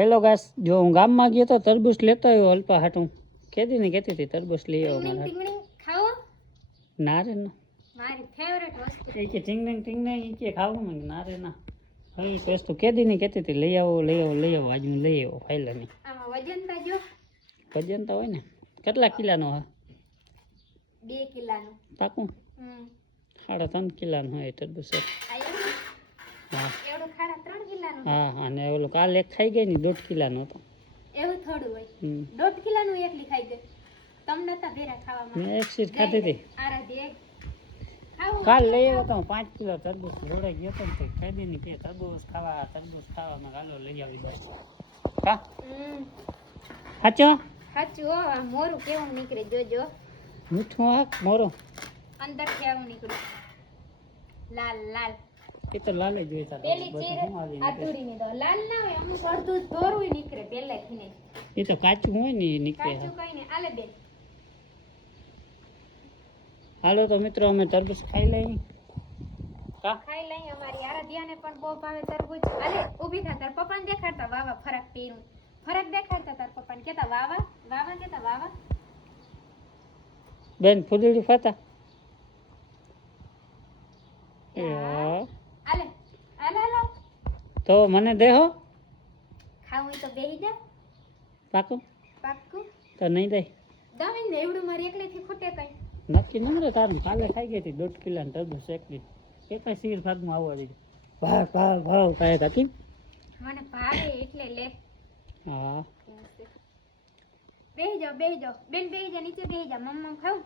Hello guys, જો હું ગામમાં ગયો તો તરબૂચ લેતો આવ્યો અલ્પા હાટું. કહેતી ને કહેતી હતી તરબૂચ લઈ આવો મારા. ટીંગણી ખાઓ? ના રે ના. મારી ફેવરેટ વસ્તુ. એ કે ટીંગણી એ કે ખાવું મને ના રે ના. હવે પેસ તો કહેતી ને કહેતી હતી લઈ આવો આજ હું લઈ આવો ફાઈલ ની. આમાં વજન તો જો. વજન તો હોય ને. કેટલા કિલાનો હા? 2 કિલાનો. પાકું? 3.5 કિલાનો હોય તરબૂચ. હા. એવડો ખાડા 3 કિલાનો. હા અને ઓલો કાલ એક ખાઈ ગઈ ને 1.5 કિલાનો હતો. એવું થોડું હોય. 1.5 કિલાનું એકલી ખાઈ ગઈ. તમને તો ભેરા ખાવામાં. મેં એક સીટ ખાધી હતી. આરાધી એક. કાલ લઈ આવ્યો તો 5 કિલો તરબૂચ રોડે ગયો તો ને ખાધી ને કે તરબૂચ ખાવામાં ગાલો લઈ આવી દે. હા સાચો સાચું હો. આ મોરું કેવું નીકળે જોજો. મીઠું આખ મોરો અંદર થી આવું નીકળ્યું. લાલ લાલ. એ તો લાલે જ હોય તાર. પેલી ચીર આતુરી ની દો. લાલ ના હોય અમુક અડધું તોરું નીકળે પહેલેથી ને. એ તો કાચું હોય ને નીકળે. કાચું કઈ ને આલે બેન. હાલો તો મિત્રો અમે તરબૂચ ખાઈ લઈએ. ખાઈ લઈએ. અમારી આરાધ્યાને પણ બહુ ભાવે તરબૂચ. આલે ઊભી થા. તાર પપ્પાને દેખાડતા વાવા ફરક પીરું. ફરક દેખાડતા તાર પપ્પાને કેતા વાવા વાવા કેતા વાવા. બેન ફૂદડી ફાતા. આલે આલે તો મને દેહો. ખાવું તો બેહી જા. પાકું? પાક્કું. તો નહીં દે. દમીન ને એવડું મારી એકલીથી ખૂટે કઈ. નક્કી નંબર તારું કાલે ખાઈ ગઈ હતી 1.5 કિલાની તરબૂચ એકલી. એક શીર ભાગમાં આવવા ભાવ કાંઈ હતી. મને ભાવે એટલે લે. હા બેહી જાઓ બેન બેહી જા નીચે બેહી જા. મમ્મા ખાવ.